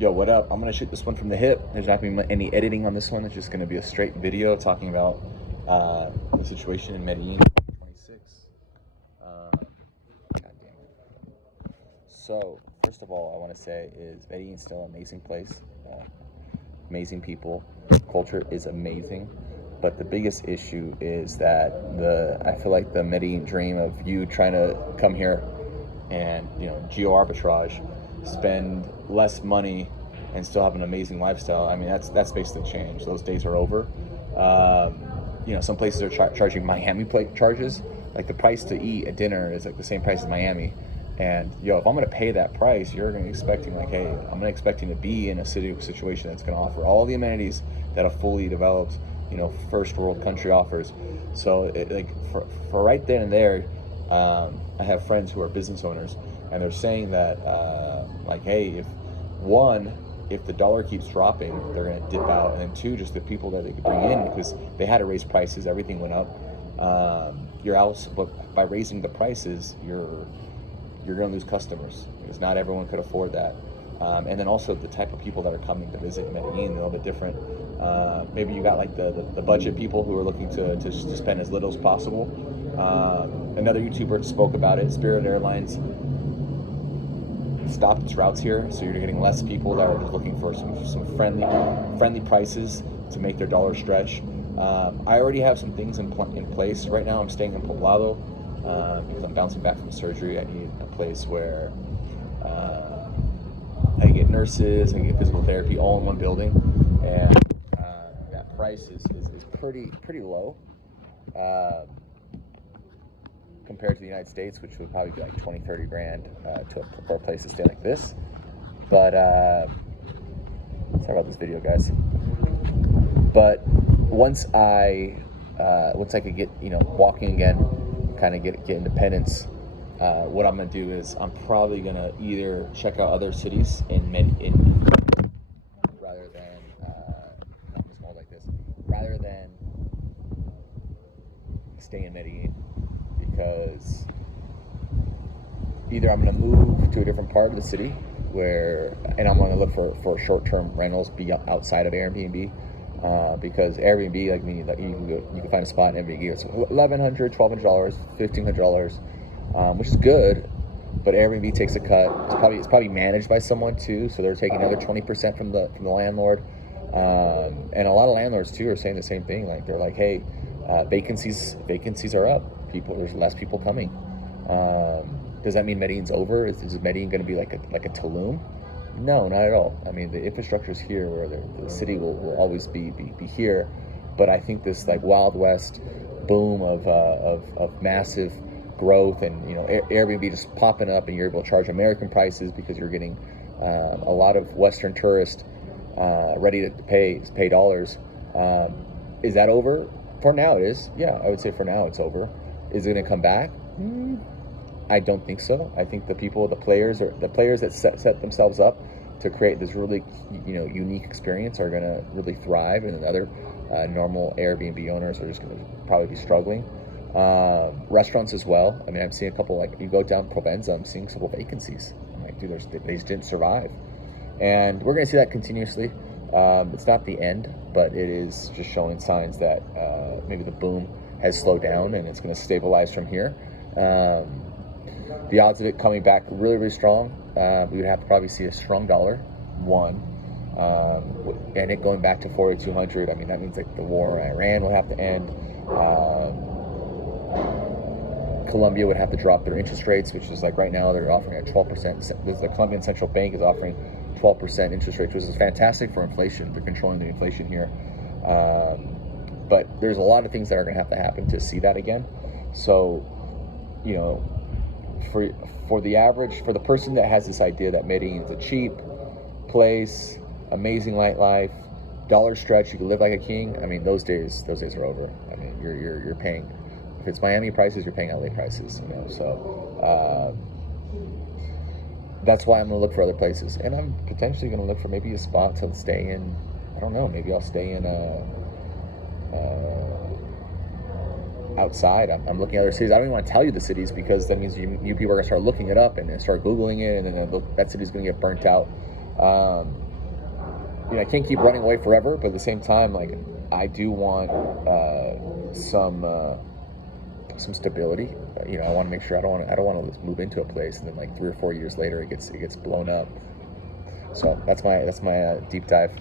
Yo, what up? I'm gonna shoot this one from the hip. There's not gonna be any editing on this one. It's just gonna be a straight video talking about the situation in Medellin 2026. God damn it. So, first of all, I want to say is Medellin's still an amazing place, amazing people. Culture is amazing, but the biggest issue is that I feel like the Medellin dream of you trying to come here and geo arbitrage, spend less money and still have an amazing lifestyle. I mean, that's basically changed. Those days are over. Some places are charging Miami plate charges. Like the price to eat at dinner is like the same price as Miami. And if I'm gonna pay that price, you're gonna be expecting like, hey, I'm expecting to be in a situation that's gonna offer all the amenities that a fully developed, first world country offers. So for right then and there, I have friends who are business owners, and they're saying that hey, if the dollar keeps dropping, they're going to dip out, and then two, just the people that they could bring in, because they had to raise prices, everything went up. But by raising the prices, you're going to lose customers because not everyone could afford that. And then also the type of people that are coming to visit Medellin, a little bit different. Maybe you got like the budget people who are looking to spend as little as possible. Another YouTuber spoke about it. Spirit Airlines stopped its routes here, so you're getting less people that are just looking for some friendly prices to make their dollar stretch. I already have some things in place. Right now I'm staying in Poblado because I'm bouncing back from surgery. I need a place where I can get nurses, I can get physical therapy all in one building, and that price is pretty low compared to the United States, which would probably be like 20-30 grand for a place to stay like this. But sorry about this video, guys. But once I could get walking again, kind of get independence, what I'm gonna do is I'm probably gonna either check out other cities in rather than rather than stay in Medellin, because either I'm gonna move to a different part of the city and I'm gonna look for short-term rentals outside of Airbnb. Because Airbnb, you can find a spot in Airbnb. It's $1,100, $1,200, $1,500, which is good, but Airbnb takes a cut. It's probably managed by someone too, so they're taking another 20% from the landlord. And a lot of landlords too are saying the same thing. Like they're like, hey, vacancies are up. There's less people coming. Does that mean Medellin's over? Is Medellin going to be like a Tulum? No, not at all. I mean, the infrastructure is here, where the city will always be here. But I think this like Wild West boom of massive growth, and Airbnb just popping up, and you're able to charge American prices because you're getting a lot of Western tourists ready to pay dollars. Is that over? For now, it is. Yeah, I would say for now it's over. Is it going to come back? I don't think so. I think the players that set themselves up to create this really, unique experience are going to really thrive, and other normal Airbnb owners are just going to probably be struggling. Restaurants as well. I mean, I'm seeing a couple, like you go down Provenza, I'm seeing some vacancies. I'm like, dude, they just didn't survive, and we're going to see that continuously. It's not the end, but it is just showing signs that maybe the boom has slowed down and it's going to stabilize from here. The odds of it coming back really, really strong, we would have to probably see a strong dollar, and it going back to 4,200. I mean, that means like the war in Iran will have to end. Colombia would have to drop their interest rates, which is like right now they're offering at 12%. The Colombian Central Bank is offering 12% interest rates, which is fantastic for inflation. They're controlling the inflation here. But there's a lot of things that are going to have to happen to see that again. So, for the person that has this idea that Medellin is a cheap place, amazing nightlife, dollar stretch, you can live like a king. I mean, those days are over. I mean, you're paying, if it's Miami prices, you're paying LA prices. So that's why I'm gonna look for other places, and I'm potentially gonna look for maybe a spot to stay in. I don't know. Maybe I'll stay in outside. I'm looking at other cities. I don't even want to tell you the cities, because that means you people are gonna start looking it up and then start Googling it, and then that city's gonna get burnt out. I can't keep running away forever, but at the same time, like I do want some stability. I want to make sure I don't want to move into a place and then like 3 or 4 years later it gets blown up. So that's my deep dive.